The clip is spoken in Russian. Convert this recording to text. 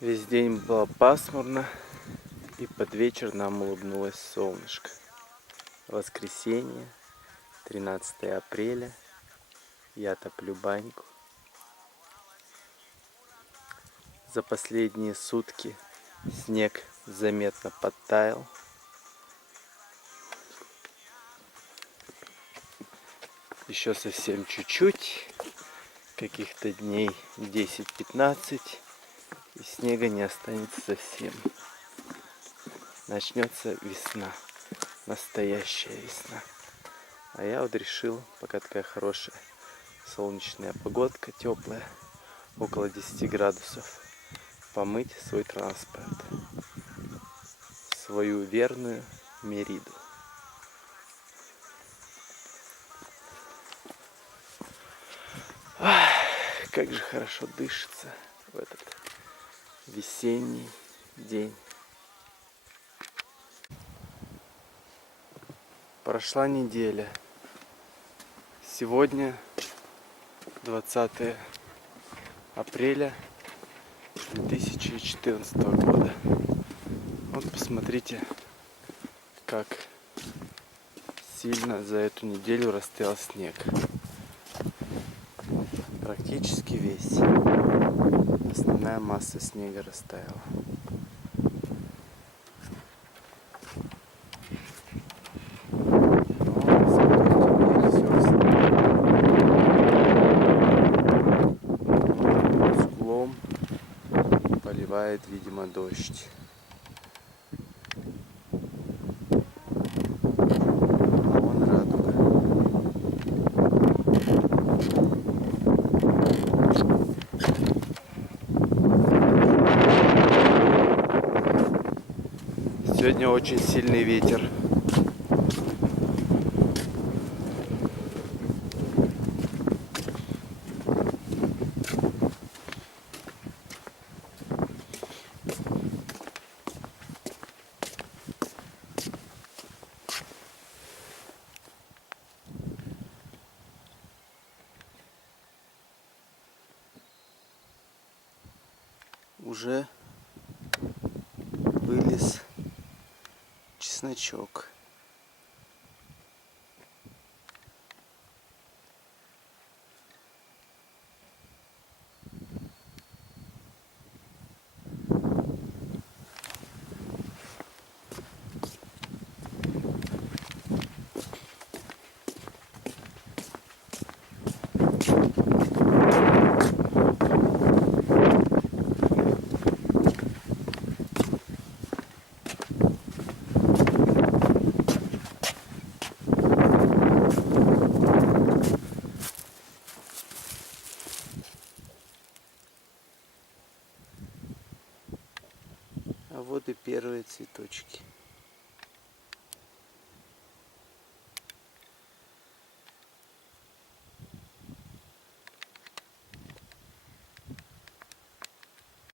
Весь день было пасмурно, и под вечер нам улыбнулось солнышко. Воскресенье, 13 апреля. Я топлю баньку. За последние сутки снег заметно подтаял. Еще совсем чуть-чуть, каких-то дней 10-15, и снега не останется совсем. Начнется весна, настоящая весна. А я вот решил, пока такая хорошая солнечная погодка, теплая, около 10 градусов, помыть свой транспорт, свою верную Мериду. Ах, как же хорошо дышится в этот весенний день. Прошла неделя. Сегодня 20 апреля 2014 года. Вот посмотрите, как сильно за эту неделю растаял снег. Практически весь. Основная масса снега растаяла. Поливает, видимо, дождь. А вон радуга. Сегодня очень сильный ветер. Уже вылез чесночок. А вот и первые цветочки.